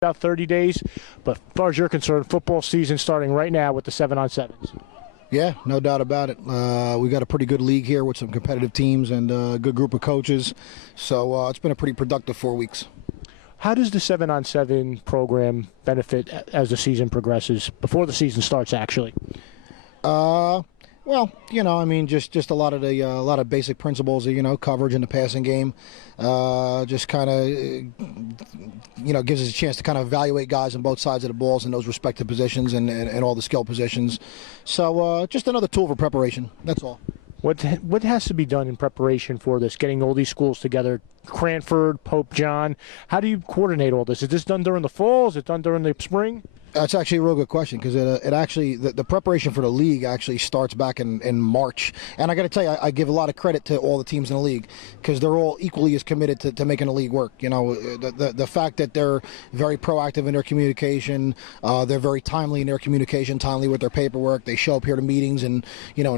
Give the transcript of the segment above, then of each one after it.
about 30 days, but as far as you're concerned, football season starting right now with the 7-on-7s. Yeah, no doubt about it. We got a pretty good league here with some competitive teams and a good group of coaches, so it's been a pretty productive 4 weeks. How does the 7-on-7 program benefit as the season progresses, before the season starts actually? Well, I mean, just a lot of basic principles, coverage in the passing game. Just kind of, gives us a chance to kind of evaluate guys on both sides of the balls in those respective positions and all the skill positions. So just another tool for preparation. That's all. What has to be done in preparation for this, getting all these schools together, Cranford, Pope John? How do you coordinate all this? Is this done during the fall? Is it done during the spring? That's actually a real good question, because it actually the preparation for the league actually starts back in March. And I got to tell you, I give a lot of credit to all the teams in the league, because they're all equally as committed to making the league work. The fact that they're very proactive in their communication, they're very timely in their communication, timely with their paperwork. They show up here to meetings in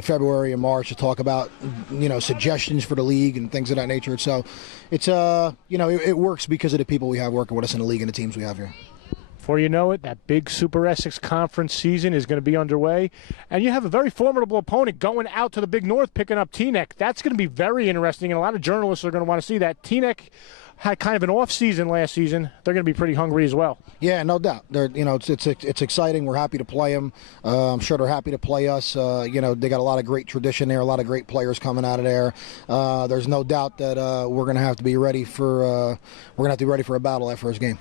February and March to talk about suggestions for the league and things of that nature. So it's it works because of the people we have working with us in the league and the teams we have here. Before you know it, that big Super Essex Conference season is going to be underway. And you have a very formidable opponent going out to the Big North, picking up Teaneck. That's going to be very interesting, and a lot of journalists are going to want to see that. Teaneck had kind of an off season last season. They're going to be pretty hungry as well. Yeah, no doubt. It's exciting. We're happy to play them. I'm sure they're happy to play us. They got a lot of great tradition there, a lot of great players coming out of there. There's no doubt that we're going to have to be ready for a battle that first game.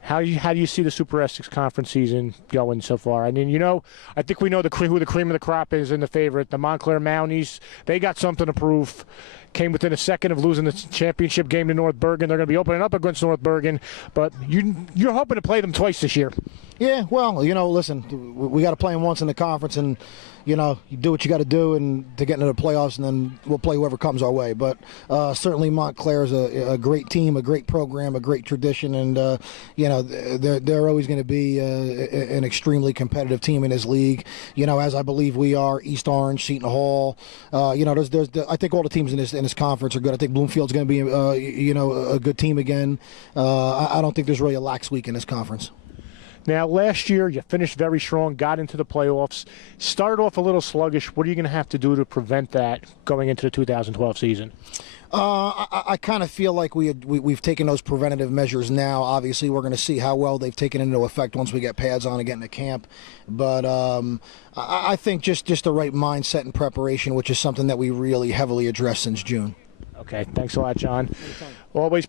How do you see the Super Essex Conference season going so far? I mean, I think we know who the cream of the crop is and the favorite. The Montclair Mounties, they got something to prove. Came within a second of losing the championship game to North Bergen. They're going to be opening up against North Bergen, but you're hoping to play them twice this year. Yeah, well, listen, we got to play them once in the conference, and you do what you got to do and to get into the playoffs, and then we'll play whoever comes our way. But certainly Montclair is a great team, a great program, a great tradition, and they're always going to be an extremely competitive team in this league. As I believe we are, East Orange, Seton Hall. I think all the teams in this conference are good. I think Bloomfield's going to be a good team again. I don't think there's really a lax week in this conference. Now, last year, you finished very strong, got into the playoffs, started off a little sluggish. What are you going to have to do to prevent that going into the 2012 season? I kind of feel like we've taken those preventative measures now. Obviously, we're going to see how well they've taken into effect once we get pads on and get into camp. But I think just the right mindset and preparation, which is something that we really heavily addressed since June. Okay, thanks a lot, John. Always